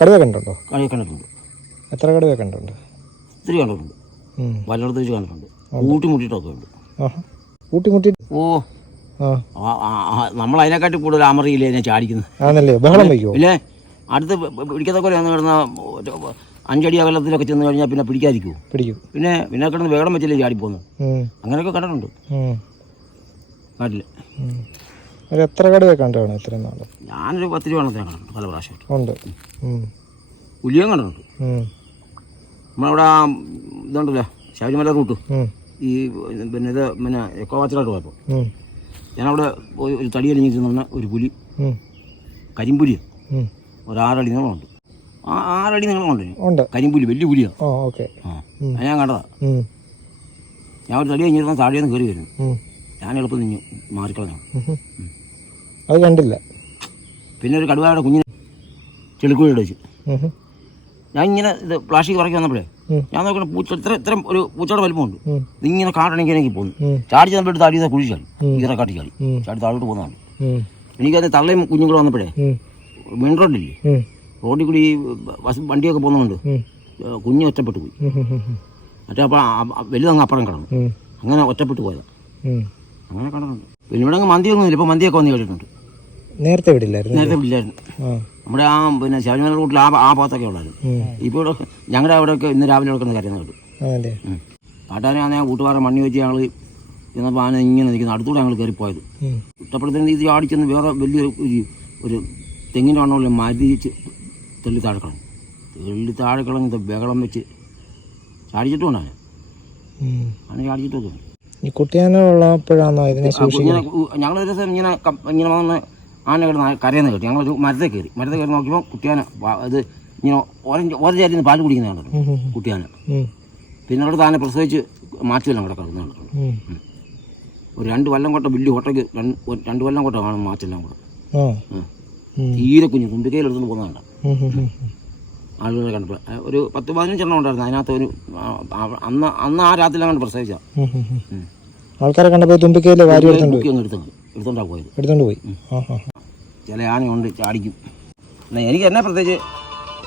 കടുവ കണ്ടുണ്ടോ കളി കണ്ടിട്ടുണ്ട്. എത്ര കടുവ കണ്ടുണ്ട് ഒത്തിരി കണ്ടിട്ടുണ്ട്. വല്ലയിടത്ത് വെച്ച് കണ്ടിട്ടുണ്ട്. ഊട്ടി മുട്ടിയിട്ടൊക്കെ ഉണ്ട് കൂട്ടിമുട്ടി ഓ. നമ്മൾ അതിനെക്കാട്ടി കൂടുതൽ ആമറിയില്ലേ ഞാൻ ചാടിക്കുന്നത്? ആണല്ലേ? ബഹളം വയ്ക്കുമോ പിന്നെ അടുത്ത് പിടിക്കത്തൊക്കെ വന്ന് കിടന്ന അഞ്ചടി അകലത്തിലൊക്കെ ചെന്ന് കഴിഞ്ഞാൽ പിന്നെ പിടിക്കാതിരിക്കുമോ പിടിക്കും. പിന്നെ പിന്നെ കിടന്ന് വേഗം വെച്ചില്ലേ ചാടിപ്പോന്ന്. അങ്ങനെയൊക്കെ കണ്ടിട്ടുണ്ട്. ഉം. ഒരു എത്ര കടുവ കണ്ടാണ് ഇത്രയും നാൾ? ഞാനൊരു പത്ത് രൂപ കണ്ടിട്ടുണ്ട് പല പ്രാവശ്യമായിട്ട് ഉണ്ട്. ഉലിയം പുലിയും കണ്ടിട്ടുണ്ട്. നമ്മളവിടെ ഇതുണ്ടല്ലോ ശബരിമല റൂട്ട്. ഈ പിന്നെ ഇത് പിന്നെ എക്കോ വാച്ചിലോട്ട് പോയപ്പോൾ ഞാനവിടെ ഒരു തടി അലിഞ്ഞിട്ട് പറഞ്ഞ ഒരു പുലി. കരിമ്പുലി. ഒരു ആറടി നീളമുണ്ട് ആ ആറടി നീളമുണ്ട്. ഉണ്ട്. കരിമ്പുലി വലിയ പുലിയാണ് ഓക്കെ. ആ. ഞാൻ കണ്ടതാ. ഞാൻ ഒരു തടി കഴിഞ്ഞിരുന്ന താഴെ നിന്ന് കയറി വരുന്നു. ഞാൻ എളുപ്പം നിന്നു മാറിക്കളഞ്ഞു അത് കണ്ടില്ല പിന്നെ ഒരു കടുവയുടെ കുഞ്ഞിനെ ചെളിക്കുഴി വെച്ച് ഞാൻ ഇങ്ങനെ ഇത് പ്ലാസ്റ്റിക് ഇറക്കി വന്നപ്പോഴേ ഞാൻ നോക്കണം പൂച്ച ഇത്ര ഇത്ര ഒരു പൂച്ചയുടെ വലിപ്പമുണ്ട്. ഇതിങ്ങനെ കാട്ടണെങ്കിൽ എനിക്ക് പോകുന്നു. ചാടി ചെന്നപ്പോഴത്തെ താടി കുഴി ചാടി. ഈറ കാട്ടി ചാടി. ചാടി താഴോട്ട് പോകുന്നതാണ്. എനിക്കത് തള്ളയും കുഞ്ഞുങ്ങളും വന്നപ്പോഴേ. മെയിൻ റോഡില്ലേ. റോഡിൽ കൂടി ബസ് വണ്ടിയൊക്കെ പോകുന്നതുകൊണ്ട് കുഞ്ഞ് ഒറ്റപ്പെട്ടു പോയി. മറ്റേ അപ്പോൾ വലുതങ്ങ് അപ്പുറം കിടന്നു അങ്ങനെ ഒറ്റപ്പെട്ടു പോയതാണ്. അങ്ങനെ പിന്നെ ഇവിടെ അങ്ങ് മന്തിയൊന്നുമില്ല. ഇപ്പോൾ മന്തിയൊക്കെ വന്ന് കേട്ടിട്ടുണ്ട്. നേരത്തെ വിടില്ലായിരുന്നു നേരത്തെ വിടില്ലായിരുന്നു. നമ്മുടെ ആ പിന്നെ ശബരിമല റൂട്ടിൽ ആ ആ ഭാഗത്തൊക്കെ ഉള്ളായിരുന്നു. ഇപ്പോൾ ഇവിടെ ഞങ്ങളുടെ അവിടെയൊക്കെ ഇന്ന് രാവിലെ കിടക്കുന്ന കാര്യം കേട്ടു. കാട്ടാനാണ് ഞാൻ കൂട്ടുകാരെ മണ്ണി വെച്ച് ഞങ്ങൾ ചെന്നപ്പോൾ ആന ഇങ്ങനെ നിൽക്കുന്നത് അടുത്തൂടെ ഞങ്ങൾ കയറിപ്പോയത്. ഉം. ഇട്ടപ്പെടുത്തേന് ഇത് ചാടിച്ചെന്ന് വേറെ വലിയൊരു ഒരു ഒരു തെങ്ങിന്റെ വണ്ണമുള്ള മരിച്ച് തെള്ളി താഴെ കളഞ്ഞു തെള്ളി താഴെ കളഞ്ഞത് ബഹളം വെച്ച് ചാടിച്ചിട്ടുണ്ടാണ്. അങ്ങനെ ചാടിച്ചിട്ടൊക്കെ ഈ കുട്ടിയാന ഉള്ളപ്പോഴാണോ ഇതിനെ സൂക്ഷിക്കുന്നത് കുഞ്ഞിനെ ദിവസം ഇങ്ങനെ ഇങ്ങനെ വന്ന് ആന കിടന്ന് കരയെന്ന് കേട്ടു ഞങ്ങളൊരു മരത്തെ കയറി മരത്തെ കയറി നോക്കിയപ്പോൾ കുട്ടിയാന ഇത് ഇങ്ങനെ ഓരഞ്ച് ഓരഞ്ചാരി പാൽ കുടിക്കുന്ന കണ്ടു. കുട്ടിയാന. പിന്നെ അവിടെ താനെ പ്രസവിച്ച് മാറ്റിയെല്ലാം കൂടെ കിടക്കുന്ന കണ്ടിട്ടുണ്ട് ഒരു രണ്ട് കൊല്ലം കൊട്ട വലിയ കൊട്ടയ്ക്ക് രണ്ട് വല്ലം കൊട്ട കാണും മാറ്റെല്ലാം കൂടെ. തീരെ കുഞ്ഞു തുമ്പിക്കയിൽ എടുത്തുകൊണ്ട് പോകുന്ന കണ്ട ഉം. ഉം. ഉം. ആളുകളെ കണ്ടപ്പോൾ. ഒരു പത്ത് പതിനഞ്ചെണ്ണം ഉണ്ടായിരുന്നു. അതിനകത്ത് ഒരു അന്ന് അന്ന് ആ രാത്രി അങ്ങോട്ട് പ്രസവിച്ച. ആൾക്കാരെ കണ്ടപ്പോൾ തുമ്പിക്കയിലെ വാരി എടുത്തോണ്ട് പോയത്. എടുത്തോണ്ട് പോയി. ചില ആനയുണ്ട് ചാടിക്കും. എനിക്ക് എന്നെ പ്രത്യേകിച്ച്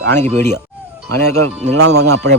ആനയ്ക്ക് പേടിയാണ് ആനയൊക്കെ നിങ്ങളാന്ന് പറഞ്ഞാൽ അപ്പോഴേ